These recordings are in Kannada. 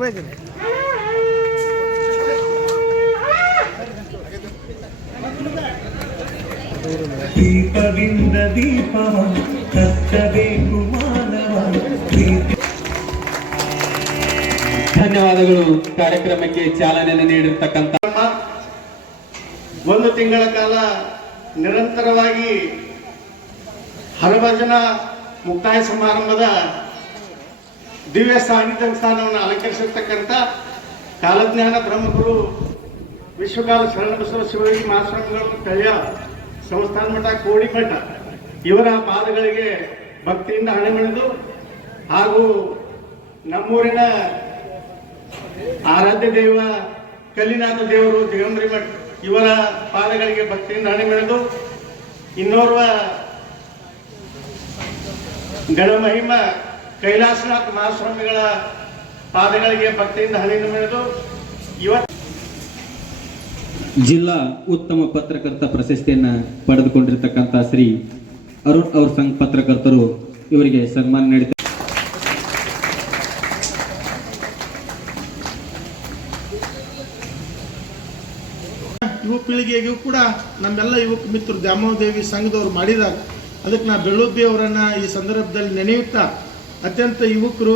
ಬರ್ರಿ ಬರ್ರಿ. ದೀಪವಿಂದ ದೀಪವ ಕತ್ತಬೇಕು ಮಾನವ. ಧನ್ಯವಾದಗಳು. ಕಾರ್ಯಕ್ರಮಕ್ಕೆ ಚಾಲನೆಯನ್ನು ನೀಡಿರ್ತಕ್ಕಂಥ ಒಂದು ತಿಂಗಳ ಕಾಲ ನಿರಂತರವಾಗಿ ಹರಭಜನ ಮುಕ್ತಾಯ ಸಮಾರಂಭದ ದಿವ್ಯ ಸಾನ್ನಿಧ್ಯ ಸ್ಥಾನವನ್ನು ಅಲಂಕರಿಸಿರ್ತಕ್ಕಂಥ ಕಾಲಜ್ಞಾನ ಬ್ರಹ್ಮಗುರು ವಿಶ್ವಕಾಲ ಶರಣಬಸವ ಶಿವಯೋಗಿ ಮಹಾಸ್ವಾಮಿಗಳು ಕಳ್ಯ ಸಂಸ್ಥಾನ ಮಠ ಕೋಡಿಮಠ ಇವರ ಪಾದಗಳಿಗೆ ಭಕ್ತಿಯಿಂದ ಹಣೆಮಣಿದು ಹಾಗೂ ನಮ್ಮೂರಿನ ಆರಾಧ್ಯ ದೇವ ಕಲ್ಲಿನಾಥ ದೇವರು ದಿಗಂಬರಿ ಮಠ ಇವರ ಪಾದಗಳಿಗೆ ಭಕ್ತಿಯಿಂದ ಹಣೆಮಣಿದು ಇನ್ನೋರ್ವ ಗಣಮಹಿಮ ಕೈಲಾಸನಾಥ ಮಹಾಸ್ವಾಮಿಗಳ ಪಾದಗಳಿಗೆ ಭಕ್ತಿಯಿಂದ ಹಣೆಮಣಿದು ಇವತ್ತು ಜಿಲ್ಲಾ ಉತ್ತಮ ಪತ್ರಕರ್ತ ಪ್ರಶಸ್ತಿಯನ್ನ ಪಡೆದುಕೊಂಡಿರ್ತಕ್ಕಂಥ ಶ್ರೀ ಅರುಣ್ ಅವ್ರ ಸಂಘ ಪತ್ರಕರ್ತರು ಇವರಿಗೆ ಸನ್ಮಾನ ನೀಡಿದ್ದಾರೆ. ಯುವ ಪೀಳಿಗೆಗೂ ಕೂಡ ನಮ್ಮೆಲ್ಲ ಯುವಕ ಮಿತ್ರರು ದ್ಯಾಮೋದೇವಿ ಸಂಘದವ್ರು ಮಾಡಿದಾಗ ಅದಕ್ಕೆ ನಾ ಬೆಳ್ಳುಬ್ಬಿ ಅವರನ್ನು ಈ ಸಂದರ್ಭದಲ್ಲಿ ನೆನೆಯುತ್ತಾ ಅತ್ಯಂತ ಯುವಕರು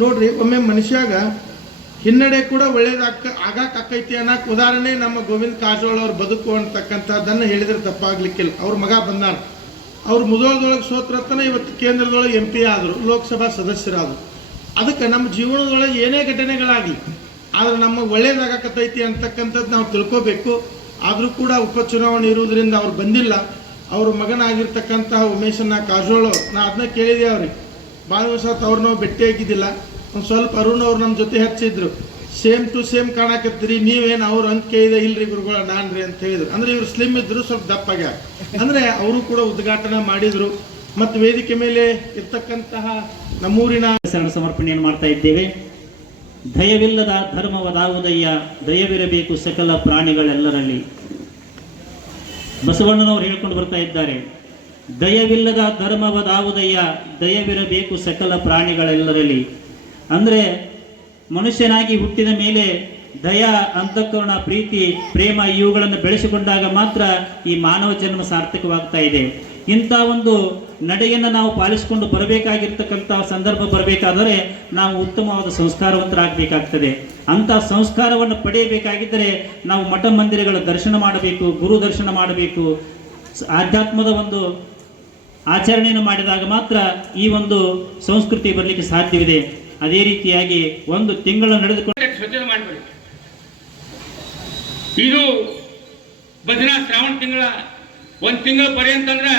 ನೋಡ್ರಿ, ಒಮ್ಮೆ ಮನುಷ್ಯಾಗ ಹಿನ್ನಡೆ ಕೂಡ ಆಗಾಕೈತಿ ಅನ್ನಕ್ಕೆ ಉದಾಹರಣೆ ನಮ್ಮ ಗೋವಿಂದ ಕಾರಜೋಳ ಅವ್ರು ಬದುಕು ಅಂತಕ್ಕಂಥದ್ದನ್ನು ಹೇಳಿದ್ರೆ ತಪ್ಪಾಗ್ಲಿಕ್ಕಿಲ್ಲ. ಅವ್ರ ಮಗ ಬಂದಾರ, ಅವ್ರು ಮುಧೋಳದೊಳಗೆ ಸೋತ್ರತನ ಇವತ್ತು ಕೇಂದ್ರದೊಳಗೆ MP ಆದರು, ಲೋಕಸಭಾ ಸದಸ್ಯರಾದರು. ಅದಕ್ಕೆ ನಮ್ಮ ಜೀವನದೊಳಗೆ ಏನೇ ಘಟನೆಗಳಾಗಲಿ ಆದರೆ ನಮಗೆ ಒಳ್ಳೇದಾಗಕತ್ತೈತಿ ಅಂತಕ್ಕಂಥದ್ದು ನಾವು ತಿಳ್ಕೋಬೇಕು. ಆದರೂ ಕೂಡ ಉಪಚುನಾವಣೆ ಇರುವುದರಿಂದ ಅವ್ರು ಬಂದಿಲ್ಲ. ಅವ್ರ ಮಗನಾಗಿರ್ತಕ್ಕಂತಹ ಉಮೇಶನ್ನ ಕಾರಜೋಳ, ನಾ ಅದನ್ನ ಕೇಳಿದೆ ಅವ್ರಿಗೆ, ಭಾಳ ದಿವಸ ಅವ್ರು ನಾವು ಭೇಟಿಯಾಗಿದ್ದಿಲ್ಲ. ಒಂದು ಸ್ವಲ್ಪ ಅರುಣ್ ಅವ್ರು ನಮ್ಮ ಜೊತೆ ಹಚ್ಚಿದ್ರು, ಸೇಮ್ ಟು ಸೇಮ್ ಕಾಣಕತ್ತೀರಿ, ನೀವೇನು ಅವ್ರು ಅಂತ ಕೇಳಿದೆ. ಇಲ್ರಿ ಗುರುಗಳ ನಾನು ರೀ ಅಂತ ಹೇಳಿದ್ರು. ಅಂದರೆ ಇವ್ರು ಸ್ಲಿಮ್ ಇದ್ರು, ಸ್ವಲ್ಪ ದಪ್ಪಾಗ್ಯಾರ. ಅಂದರೆ ಅವರು ಕೂಡ ಉದ್ಘಾಟನೆ ಮಾಡಿದರು. ಮತ್ತು ವೇದಿಕೆ ಮೇಲೆ ಇರ್ತಕ್ಕಂತಹ ನಮ್ಮೂರಿನ ಶರಣ ಸಮರ್ಪಣೆಯನ್ನು ಮಾಡ್ತಾ ಇದ್ದೇವೆ. ದಯವಿಲ್ಲದ ಧರ್ಮವದಾವುದಯ್ಯ, ದಯವಿರಬೇಕು ಸಕಲ ಪ್ರಾಣಿಗಳೆಲ್ಲರಲ್ಲಿ. ಬಸವಣ್ಣನವರು ಹೇಳ್ಕೊಂಡು ಬರ್ತಾ ಇದ್ದಾರೆ, ದಯವಿಲ್ಲದ ಧರ್ಮವದಾವುದಯ್ಯ, ದಯವಿರಬೇಕು ಸಕಲ ಪ್ರಾಣಿಗಳೆಲ್ಲರಲ್ಲಿ. ಅಂದರೆ ಮನುಷ್ಯನಾಗಿ ಹುಟ್ಟಿದ ಮೇಲೆ ದಯ, ಅಂತಃಕರಣ, ಪ್ರೀತಿ, ಪ್ರೇಮ ಇವುಗಳನ್ನು ಬೆಳೆಸಿಕೊಂಡಾಗ ಮಾತ್ರ ಈ ಮಾನವ ಜನ್ಮ ಸಾರ್ಥಕವಾಗ್ತಾ ಇದೆ. ಇಂಥ ಒಂದು ನಡೆಯನ್ನು ನಾವು ಪಾಲಿಸಿಕೊಂಡು ಬರಬೇಕಾಗಿರ್ತಕ್ಕಂಥ ಸಂದರ್ಭ ಬರಬೇಕಾದರೆ ನಾವು ಉತ್ತಮವಾದ ಸಂಸ್ಕಾರವಂತರಾಗಬೇಕಾಗ್ತದೆ. ಅಂಥ ಸಂಸ್ಕಾರವನ್ನು ಪಡೆಯಬೇಕಾಗಿದ್ದರೆ ನಾವು ಮಠ ಮಂದಿರಗಳ ದರ್ಶನ ಮಾಡಬೇಕು, ಗುರು ದರ್ಶನ ಮಾಡಬೇಕು, ಆಧ್ಯಾತ್ಮದ ಒಂದು ಆಚರಣೆಯನ್ನು ಮಾಡಿದಾಗ ಮಾತ್ರ ಈ ಒಂದು ಸಂಸ್ಕೃತಿ ಬರಲಿಕ್ಕೆ ಸಾಧ್ಯವಿದೆ. ಅದೇ ರೀತಿಯಾಗಿ ಒಂದು ತಿಂಗಳು ನಡೆದುಕೊಂಡು ಸ್ವಚ್ಛತೆ ಮಾಡಬೇಡಿ. ಇದು ಭಜನಾ ಶ್ರಾವಣ ತಿಂಗಳ ಒಂದು ತಿಂಗಳ ಪರ್ಯಂತ ಅಂದ್ರೆ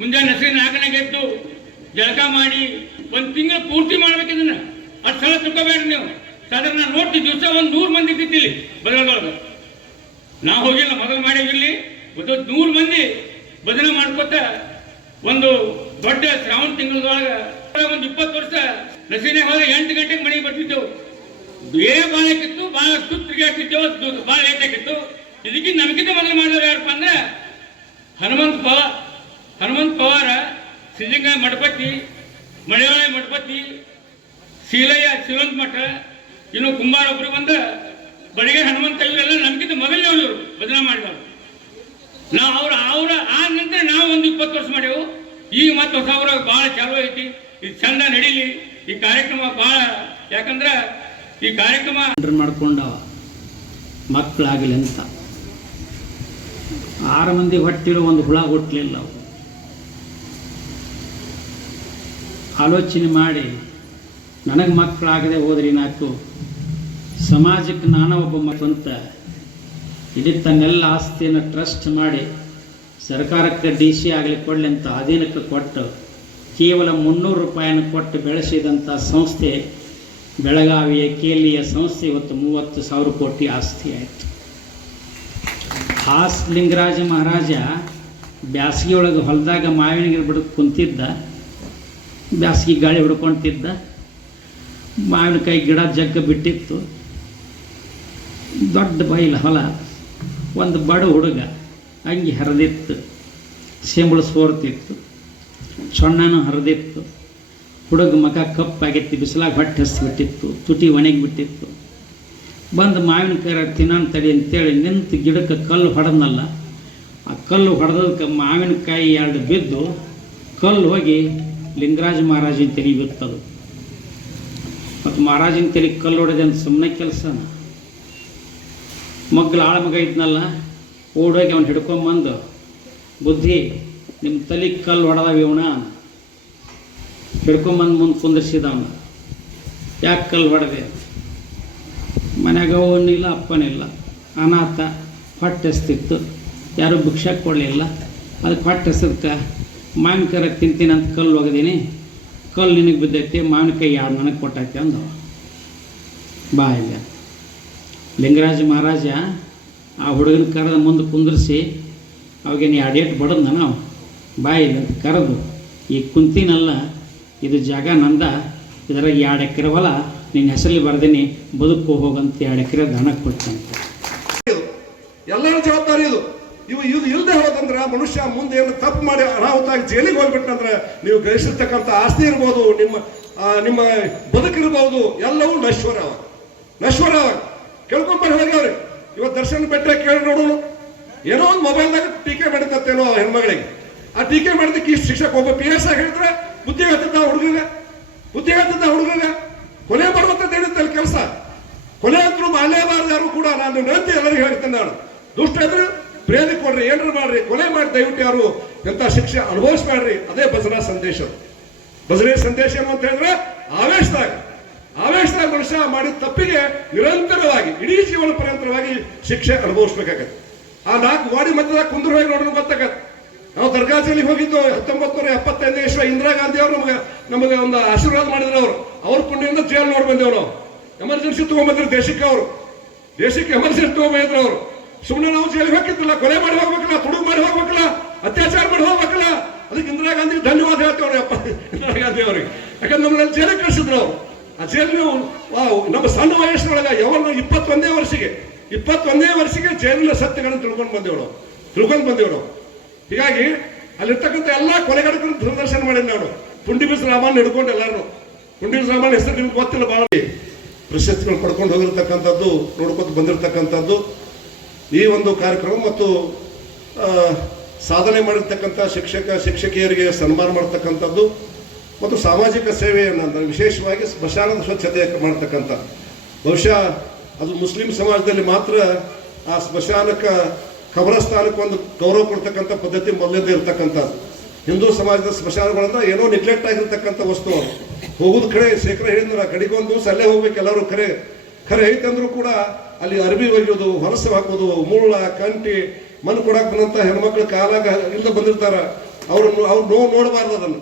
ಮುಂಜಾನೆ ಹೆಸರಿನ 4 ಎದ್ದು ಜಳಕ ಮಾಡಿ ಒಂದು ತಿಂಗಳು ಪೂರ್ತಿ ಮಾಡ್ಬೇಕಿದನ್ನ. ಅಷ್ಟು ಸಲ ತಿಳ್ಕೊಬೇಡ್ರಿ ನೀವು. ಸಾಧಾರಣ ನೋಡ್ತೀವಿ ದಿವಸ ಒಂದು 100 ಮಂದಿ ಇದ್ದಿದ್ದಿಲ್ಲಿ ಭಜನದೊಳಗೆ. ನಾವು ಹೋಗಿಲ್ಲ, ಮೊದಲು ಮಾಡಿರ್ಲಿ 100 ಮಂದಿ ಭಜನೆ ಮಾಡ್ಕೊತ ಒಂದು ದೊಡ್ಡ ಶ್ರಾವಣ ತಿಂಗಳದೊಳಗೆ ಒಂದು 20 ವರ್ಷ ನಸೀನೆ ಹೋದ್ರೆ 8 ಗಂಟೆಗೆ ಮನೆಗೆ ಬರ್ತಿದ್ದೆವು. ಭಾಳ ಆಗಿತ್ತು, ಭಾಳ ಸುತ್ತಿಗೆ ಆಗ್ತಿದ್ದೆವು, ಭಾಳ ಲೇಟ್ ಆಗಿತ್ತು. ಇದಕ್ಕಿಂತ ನಮಗಿಂತ ಮೊದಲು ಮಾಡಿದವರು ಯಾರಪ್ಪ ಅಂದ್ರೆ ಹನುಮಂತ ಪವಾರ, ಸಿದ್ಧಲಿಂಗ ಮಠಪತಿ, ಮಳೆವಾಳೆ ಮಠಪತಿ, ಶೀಲಯ್ಯ ಶಿವಂತ ಮಠ, ಇನ್ನು ಕುಂಬಾರ ಒಬ್ಬರು ಬಂದ ಬಡಿಗೆ ಹನುಮಂತ, ಇವರೆಲ್ಲ ನಮಗಿಂತ ಮೊದಲನೇವರು ಭಜನೆ ಮಾಡಿದವರು. ನಾವು ಅವರ ಆ ನಂತರ ನಾವು ಒಂದು 20 ವರ್ಷ ಮಾಡೇವು. ಈಗ ಮತ್ತೆ ಹೊಸ ಭಾಳ ಚಾಲು ಐತಿ. ಇದು ಚಂದ ನಡೀಲಿ ಈ ಕಾರ್ಯಕ್ರಮ ಭಾಳ. ಯಾಕಂದ್ರೆ ಈ ಕಾರ್ಯಕ್ರಮ ಮಾಡ್ಕೊಂಡ ಮಕ್ಕಳಾಗಲಿ ಅಂತ 6 ಮಂದಿ ಹೊಟ್ಟಿರೋ ಒಂದು ಹುಳ ಹುಟ್ಟಲಿಲ್ಲ. ಆಲೋಚನೆ ಮಾಡಿ ನನಗೆ ಮಕ್ಕಳಾಗದೆ ಹೋದ್ರಿ ನಾಕು ಸಮಾಜಕ್ಕೆ ನಾನ ಒಬ್ಬ ಮಕ್ಕಂತ ಇಡೀ ತನ್ನೆಲ್ಲ ಆಸ್ತಿಯನ್ನು ಟ್ರಸ್ಟ್ ಮಾಡಿ ಸರ್ಕಾರಕ್ಕೆ DC ಆಗಲಿ ಕೊಡಲಿ ಅಂತ ಅಧೀನಕ್ಕೆ ಕೊಟ್ಟು ಕೇವಲ 300 ರೂಪಾಯಿಯನ್ನು ಕೊಟ್ಟು ಬೆಳೆಸಿದಂಥ ಸಂಸ್ಥೆ ಬೆಳಗಾವಿಯ ಕೇಲಿಯ ಸಂಸ್ಥೆ ಇವತ್ತು 30,000 ಕೋಟಿ ಆಸ್ತಿ ಆಯಿತು. ಲಿಂಗರಾಜ ಮಹಾರಾಜ ಬ್ಯಾಸಿಗೆ ಒಳಗೆ ಹೊಲದಾಗ ಮಾವಿನ ಗಿಡ ಬಿಡಕ್ಕೆ ಕುಂತಿದ್ದ. ಬ್ಯಾಸಿಗೆ ಗಾಳಿ ಹಿಡ್ಕೊಳ್ತಿದ್ದ. ಮಾವಿನಕಾಯಿ ಗಿಡ ಜಗ್ಗ ಬಿಟ್ಟಿತ್ತು. ದೊಡ್ಡ ಬೈಲ ಹೊಲ. ಒಂದು ಬಡ ಹುಡುಗ ಅಂಗಿ ಹರಿದಿತ್ತು, ಸೇಂಬಳು ಸೋರ್ತಿತ್ತು, ಸೊಣ್ಣನೂ ಹರಿದಿತ್ತು. ಹುಡುಗ ಮಗ ಕಪ್ಪಾಗಿತ್ತು, ಬಿಸಿಲಾಗ ಹೊಟ್ಟೆ ಹಸ್ಬಿಟ್ಟಿತ್ತು, ತುಟಿ ಒಣಗಿಬಿಟ್ಟಿತ್ತು. ಬಂದು ಮಾವಿನಕಾಯಿ ತಿನ್ನೋಣ ತಡಿ ಅಂತೇಳಿ ನಿಂತು ಗಿಡಕ್ಕೆ ಕಲ್ಲು ಹೊಡೆದ್ನಲ್ಲ, ಆ ಕಲ್ಲು ಹೊಡೆದಕ್ಕೆ ಮಾವಿನಕಾಯಿ 2 ಬಿದ್ದು ಕಲ್ಲು ಹೋಗಿ ಲಿಂಗರಾಜ ಮಹಾರಾಜನ ತಲೆ ಬಿತ್ತದು. ಮತ್ತು ಮಹಾರಾಜನ ತಲೆ ಕಲ್ಲು ಹೊಡೆದೆ ಅಂತ ಸುಮ್ಮನೆ ಕೆಲಸನ. ಮಗ್ಳು ಆಳ ಮಗ ಇದ್ನಲ್ಲ, ಓಡೋಗಿ ಅವ್ನು ಹಿಡ್ಕೊಂಬಂದು, ಬುದ್ಧಿ ನಿಮ್ಮ ತಲೆ ಕಲ್ಲು ಹೊಡೆದವ ಇವನ ಹಿಡ್ಕೊಂಬಂದು ಮುಂದೆ ಕುಂದಿರ್ಸಿದ. ಅವನು ಯಾಕೆ ಕಲ್ಲು ಹೊಡೆದೆ? ಮನ್ಯಾಗ ಅವನಿಲ್ಲ ಅಪ್ಪನಿಲ್ಲ, ಅನಾಥ, ಹೊಟ್ಟೆ ಹಸ್ತಿತ್ತು, ಯಾರೂ ಭಿಕ್ಷೆ ಕೊಡಲಿಲ್ಲ. ಅದಕ್ಕೆ ಹೊಟ್ಟೆ ಹಸದಕ್ಕೆ ಮಾವಿನಕಾಯಿ ತಿಂತೀನಿ ಅಂತ ಕಲ್ಲು ಒಗದೀನಿ, ಕಲ್ಲು ನಿನಗೆ ಬಿದ್ದೈತಿ, ಮಾವಿನಕಾಯಿ 2 ನನಗೆ ಕೊಟ್ಟೈತಿ ಅಂದವ. ಬಾ ಇಲ್ಲ ಲಿಂಗರಾಜ ಮಹಾರಾಜ ಆ ಹುಡುಗನ ಕರೆದ ಮುಂದೆ ಕುಂದಿರಿಸಿ ಅವಾಗೇನು 2 ಏಟು ಬಡದ್ ನಾವು ಬಾ ಇಲ್ಲ ಅಂತ ಕರೆದು, ಈಗ ಕುಂತೀನಲ್ಲ ಇದು ಜಾಗ ನಂದ, ಇದರಾಗ 2 ಎಕರೆ ಹೊಲ ನಿನ್ನ ಹೆಸರಲ್ಲಿ ಬರ್ದೀನಿ, ಬದುಕು ಹೋಗಂತ 2 ಎಕರೆ ದನಕ್ಕೆ ಕೊಡ್ತಂತೆ. ಎಲ್ಲರ ಜವಾಬ್ದಾರಿ ಇದು. ಇದು ಇಲ್ಲದೆ ಹೋದಂದ್ರೆ ಮನುಷ್ಯ ಮುಂದೆ ಏನು ತಪ್ಪು ಮಾಡಿ ಅನಾಹುತಾಗಿ ಜೈಲಿಗೆ ಹೋಗ್ಬಿಟ್ಟಂದ್ರೆ ನೀವು ಗಳಿಸಿರ್ತಕ್ಕಂಥ ಆಸ್ತಿ ಇರ್ಬೋದು, ನಿಮ್ಮ ಬದುಕಿರ್ಬೋದು, ಎಲ್ಲವೂ ನಶ್ವರ ಕೇಳ್ಕೊಂಬರ್ರಿ ಹೋಗಿ ಅವ್ರಿಗೆ. ಇವತ್ತು ದರ್ಶನ ಬೆಟ್ಟ ಕೇಳಿ ನೋಡೋಣ, ಏನೋ ಒಂದು ಮೊಬೈಲ್ದಾಗ ಟೀಕೆ ಮಾಡಿತೇನೋ ಹೆಣ್ಮಗಳಿಗೆ. ಆ ಟೀಕೆ ಮಾಡಿದಕ್ಕೆ ಇಷ್ಟು ಶಿಕ್ಷಕ ಒಬ್ಬ PS ಆಗಿ ಹೇಳಿದ್ರೆ ಬುದ್ಧಿ ಹೇಳ್ತಿದ್ದ ಹುಡುಗಗೆ ಕೊಲೆ ಮಾಡುವಂಥದ್ದು ಹೇಳಿತ್ತಲ್ಲಿ ಕೆಲಸ. ಕೊಲೆ ಅಂತೂ ಮಾಡಲೇಬಾರ್ದು ಯಾರು ಕೂಡ. ನಾನು ನಂತಿ ಎಲ್ಲರಿಗೂ ಹೇಳ್ತೇನೆ, ನಾನು ದುಷ್ಟ ಇದ್ರೆ ಪ್ರೇರಣೆ ಕೊಡ್ರಿ, ಏನಾರು ಮಾಡ್ರಿ, ಕೊಲೆ ಮಾಡಿ ದಯವಿಟ್ಟು ಯಾರು ಎಂಥ ಶಿಕ್ಷೆ ಅನುಭವಿಸ್ಬೇಡ್ರಿ. ಅದೇ ಭಜನಾ ಸಂದೇಶ. ಭಜನೆ ಸಂದೇಶ ಏನು ಅಂತ ಹೇಳಿದ್ರೆ ಆವೇಶದಾಗ ಮನುಷ್ಯ ಮಾಡಿದ ತಪ್ಪಿಗೆ ನಿರಂತರವಾಗಿ ಇಡೀ ಜೀವನ ಪರ್ಯಂತರವಾಗಿ ಶಿಕ್ಷೆ ಅನುಭವಿಸ್ಬೇಕಾಗತ್ತೆ. ಆ 4 ಗೋಡೆ ಮಧ್ಯದಾಗ ಕುಂದ್ರ ಹೋಗಿ ನೋಡೋಣ ಗೊತ್ತಾಗತ್ತೆ. ನಾವು ದರ್ಗಾ ಜೈಲಿಗೆ ಹೋಗಿದ್ದು 1975 ಇಸ್ವಿ. ಇಂದಿರಾ ಗಾಂಧಿ ಅವರು ನಮಗೆ ಒಂದು ಆಶೀರ್ವಾದ ಮಾಡಿದ್ರು. ಅವ್ರ ಪುಣ್ಯದಿಂದ ಜೈಲು ನೋಡಿ ಬಂದೇವು ನಾವು. ಎಮರ್ಜೆನ್ಸಿ ತಗೊಂಡ್ಬಂದ್ರು ದೇಶಕ್ಕೆ ಎಮರ್ಜೆನ್ಸಿ ತಗೊಂಡ್ಬಂದಿದ್ರು ಅವರು. ಸುಮ್ಮನೆ ನಾವು ಜೈಲಿಗೆ ಹೋಗಿದ್ದಿಲ್ಲ, ಕೊಲೆ ಮಾಡಿ ಹೋಗ್ಬೇಕಲ್ಲ, ತುಡುಗು ಮಾಡಿ ಹೋಗ್ಬೇಕಲ್ಲ, ಅತ್ಯಾಚಾರ ಮಾಡಿ ಹೋಗ್ಬೇಕಲ್ಲ. ಅದಕ್ಕೆ ಇಂದಿರಾ ಗಾಂಧಿ ಧನ್ಯವಾದ ಹೇಳ್ತೇವ್ರಿ ಇಂದಿರಾ ಗಾಂಧಿ ಅವ್ರಿಗೆ. ಯಾಕಂದ್ರೆ ನಮ್ಮಲ್ಲಿ ಜೈಲಿಗೆ ಕಳಿಸಿದ್ರು ಅವರು. ಆ ಜೈಲು ನಮ್ಮ ಸಣ್ಣ ವಯಸ್ಸಿನೊಳಗೆ ಯಾವಾಗ 21ನೇ ವರ್ಷಕ್ಕೆ ಜೈಲಿನ ಸತ್ಯಗಳನ್ನು ತಿಳ್ಕೊಂಡು ಬಂದೇವು. ಹೀಗಾಗಿ ಅಲ್ಲಿರ್ತಕ್ಕಂಥ ಎಲ್ಲ ಕೊಲೆಗಾರರನ್ನು ದೂರದರ್ಶನ ಮಾಡಿ ನಾನು ಪುಂಡಿ ಬಿಸ್ ರಾಮನ್ ಹಿಡ್ಕೊಂಡು ಎಲ್ಲರೂ ಪುಂಡಿ ಬಿಸ್ ರಾಮನ್ ಹೆಸರು ನಿಮ್ಗೆ ಗೊತ್ತಿಲ್ಲ, ಭಾಳ ಪ್ರಶಸ್ತಿಗಳು ಪಡ್ಕೊಂಡು ಹೋಗಿರ್ತಕ್ಕಂಥದ್ದು, ನೋಡ್ಕೊತ ಬಂದಿರತಕ್ಕಂಥದ್ದು ಈ ಒಂದು ಕಾರ್ಯಕ್ರಮ. ಮತ್ತು ಸಾಧನೆ ಮಾಡಿರ್ತಕ್ಕಂಥ ಶಿಕ್ಷಕಿಯರಿಗೆ ಸನ್ಮಾನ ಮಾಡ್ತಕ್ಕಂಥದ್ದು ಮತ್ತು ಸಾಮಾಜಿಕ ಸೇವೆಯನ್ನು ವಿಶೇಷವಾಗಿ ಸ್ಮಶಾನದ ಸ್ವಚ್ಛತೆ ಮಾಡ್ತಕ್ಕಂಥ. ಬಹುಶಃ ಅದು ಮುಸ್ಲಿಂ ಸಮಾಜದಲ್ಲಿ ಮಾತ್ರ ಆ ಸ್ಮಶಾನಕ್ಕೆ, ಖಬರಸ್ಥಾನಕ್ಕೆ ಒಂದು ಗೌರವ ಕೊಡ್ತಕ್ಕಂಥ ಪದ್ಧತಿ ಮೊದಲಿಂದ ಇರ್ತಕ್ಕಂಥದ್ದು. ಹಿಂದೂ ಸಮಾಜದ ಸ್ಮಶಾನಗಳನ್ನ ಏನೋ ನೆಗ್ಲೆಕ್ಟ್ ಆಗಿರ್ತಕ್ಕಂಥ ವಸ್ತು. ಹೋಗೋದು ಕಡೆ ಶೇಖರ ಹೇಳಿದ್ರೆ ಕಡೆಗೊಂದು ದಿವಸ ಅಲ್ಲೇ ಹೋಗ್ಬೇಕು ಎಲ್ಲರೂ. ಖರೆ ಐತಂದ್ರೂ ಕೂಡ ಅಲ್ಲಿ ಅರ್ಬಿ ಒಗೆಯೋದು, ಹೊಲಸು ಹಾಕೋದು, ಮುಳ್ಳ ಕಂಟಿ ಮಣ್ಣು ಕೊಡಕ್ಕೆ ಬಂದಂಥ ಹೆಣ್ಮಕ್ಳು ಕಾಲಾಗ ಇಲ್ಲದೆ ಬಂದಿರ್ತಾರ. ಅವ್ರು ನೋಡಬಾರ್ದು.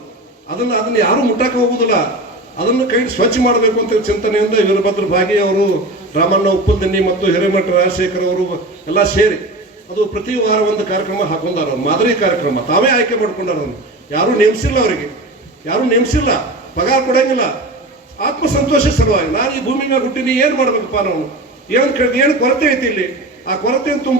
ಅದನ್ನು ಯಾರು ಮುಟ್ಟಕ್ಕೆ ಹೋಗುದಿಲ್ಲ. ಅದನ್ನು ಕೈ ಸ್ವಚ್ಛ ಮಾಡಬೇಕು ಅಂತ ಚಿಂತನೆಯಿಂದ ವೀರಭದ್ರ ಭಾಗಿ ಅವರು, ರಾಮಣ್ಣ ಉಪ್ಪಲ್ದನ್ನಿ ಮತ್ತು ಹಿರೇಮಠ ರಾಜಶೇಖರ್ ಅವರು ಎಲ್ಲ ಸೇರಿ ಅದು ಪ್ರತಿ ವಾರ ಒಂದು ಕಾರ್ಯಕ್ರಮ ಹಾಕೊಂಡಾರ. ಮಾದರಿ ಕಾರ್ಯಕ್ರಮ ತಾವೇ ಆಯ್ಕೆ ಮಾಡ್ಕೊಂಡಾರ. ಯಾರು ನೇಮಿಸಿಲ್ಲ, ಪಗಾರ ಕೊಡಂಗಿಲ್ಲ. ಆತ್ಮಸಂತೋಷ ಸಲುವಾಗಿ ನಾನು ಈ ಭೂಮಿ ಮೇಲೆ ಹುಟ್ಟಿನಿ, ಏನು ಮಾಡ್ಬೇಕಪ್ಪ ನಾವು, ಏನು ಕೊರತೆ ಐತಿ ಇಲ್ಲಿ, ಆ ಕೊರತೆಯನ್ನು ತುಂಬ